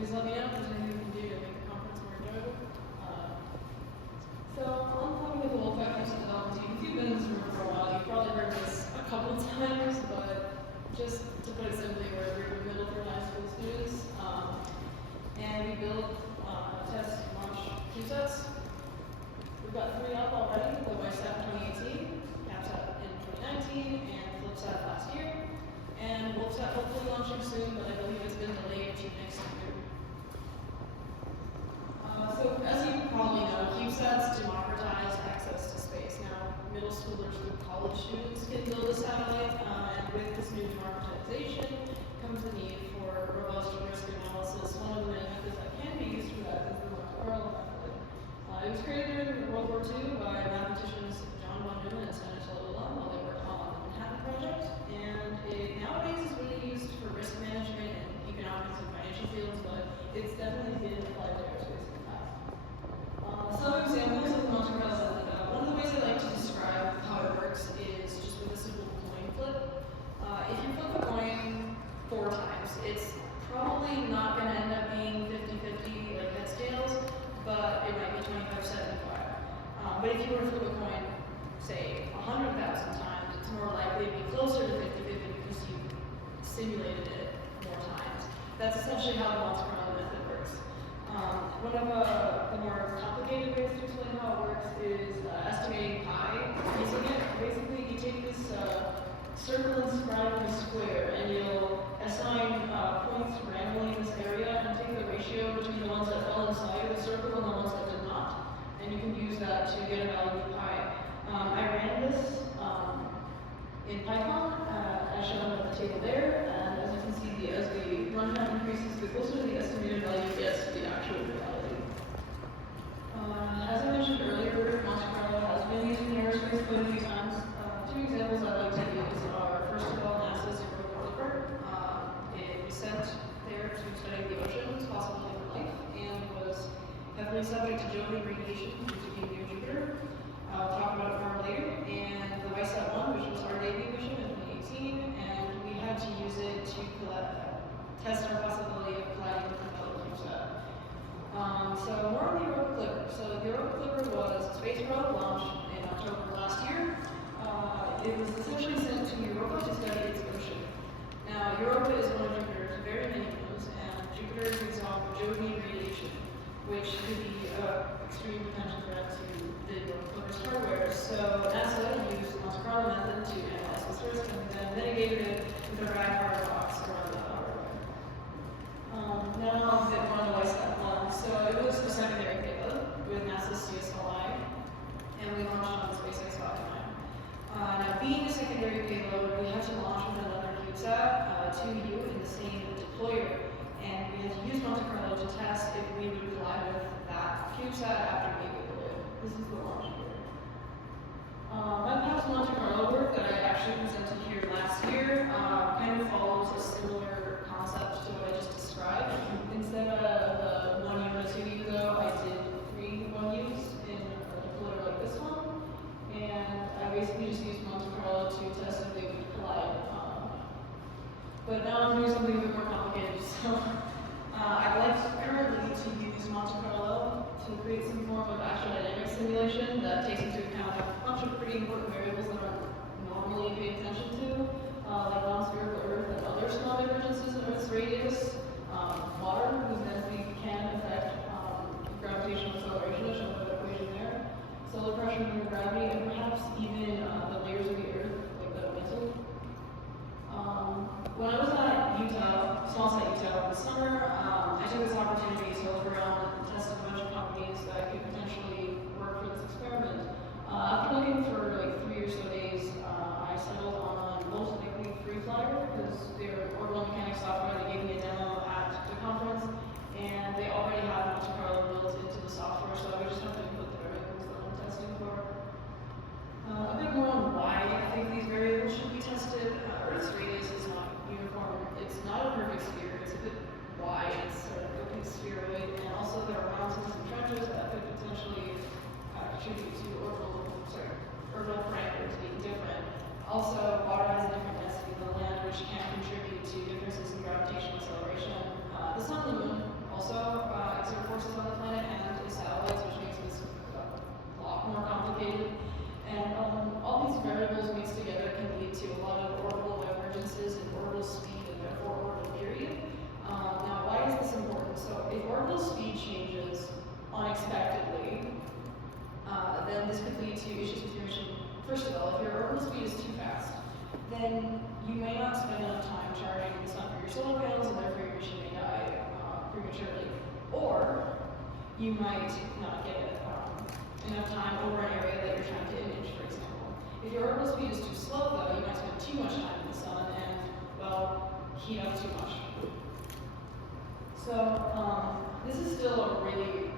please let me know if there's anything we can do to make the conference more enjoyable. So on the topic of the Wolfpack Research Development Team, if you've been in this room for a while, you've probably heard this a couple times, but just to put it simply, we're a group of middle through high school students, and we build, test, launch CubeSats. We've got 3 up already: the SmallSat 2018, CapSat in 2019, and FlipSat last year. And Wolfpack hopefully launching soon, but I believe it's been delayed to next year. So as you probably know, CubeSats democratize access to space. Now, middle schoolers through college students can build a satellite, and with this new democratization comes the need for robust risk analysis. One of the many methods that can be used for that is the Monte Carlo method. It was created during World War II by mathematicians John von Neumann and Stanislaw Lem while they worked on the Manhattan Project, and it nowadays is really used for risk management and economics and financial fields, but it's definitely been applied to aerospace in the past. Some examples of the Monte Carlo method. One of the ways I like to describe how it works is just with a simple coin flip. If you flip a coin 4 times, it's probably not going to end up being 50-50 like head scales, but it might be 25-75. But if you were to flip a coin, say 100,000 times, it's more likely to be closer to 50-50 because you simulated it more times. That's essentially how the Monte Carlo method works. One of the more complicated ways to explain how it works is estimating pi using it. Basically, you take this circle inscribed in a square, and you'll assign points randomly in this area and take the ratio between the ones that fell inside of the circle and the ones that did not. And you can use that to get a value of pi. I ran this in Python, as shown at the table there, and as you can see, as the runtime increases, the closer the estimated value gets to the actual reality. As I mentioned earlier, Monte Carlo has been used in aerospace quite a few times. 2 examples I'd like to use are, first of all, NASA's Wolfpack. It was sent there to study the oceans, possibly for life, and was heavily subject to Jovian radiation due to being near Jupiter. I'll talk about it more later. And the SmallSat 1, which was our debut mission in 2018, and we had to use it to test our possibility of colliding with another CubeSat. So more on the Europa Clipper. So the Europa Clipper was a space probe launched in October last year. It was essentially sent to Europa to study its ocean. Now, Europa is one of Jupiter's very many moons, and Jupiter gives off Jovian radiation, which could be an extreme potential threat to the Europa Clipper's hardware. So NASA used the Monte Carlo method to analyze this risk and then mitigated it with a rad hard box around the hardware. Now a bit more on the SmallSat 1. So it was a secondary payload with NASA's CSLI, and we launched on the SpaceX Falcon 9. Now, being a secondary payload, we had to launch with another CubeSat, 2U, in the same deployer, and we had to use Monte Carlo to test if we would collide with that CubeSat after being deployed. This is the launch here. My past Monte Carlo work that I actually presented here last year kind of follows a similar concept to what I just described. Instead of the 1U and a 2U, though, I did 3 1Us in a deployer like this one. And I basically just used Monte Carlo to test if they would collide. But now I'm doing something a bit more complicated. So I'd like currently to use Monte Carlo to create some form of astrodynamic simulation that takes into account a bunch of pretty important variables that aren't normally paid attention to, like non-spherical Earth and other small divergences in Earth's radius, water, whose density can affect gravitational acceleration, I showed that equation there, solar pressure and gravity, and perhaps even the layers of the Earth, like the mantle. When I was at Utah, SmallSat Utah this summer, I took this opportunity to look around and test a bunch of companies that could potentially work for this experiment. After looking for like 3 or so days, I settled on most likely Free Flyer because their orbital mechanics software, they gave me a demo at the conference, and they already had Monte Carlo built into the software, so I would just have to input the variables that I'm testing for. A bit more on why I think these variables should be tested. Earth's radius is not uniform. It's not a perfect sphere. It's a bit wide. It's sort of open spheroid, and also there are mountains and trenches that could potentially contribute to orbital parameters being different. Also, water has a different density than land, which can contribute to differences in gravitational acceleration. The sun and the moon also exert forces on the planet and the satellites, which makes this a lot more complicated. And all these variables mixed together can lead to a lot of orbital divergences in orbital speed and therefore orbital period. Now, why is this important? So if orbital speed changes unexpectedly, then this could lead to issues with your mission. First of all, if your orbital speed is too fast, then you may not spend enough time charging the sun for your solar panels, and therefore your mission may die prematurely. Or you might not get enough time over an area that you're trying to image, for example. If your orbital speed is too slow, though, you might spend too much time in the sun and, well, heat up too much. So this is still a really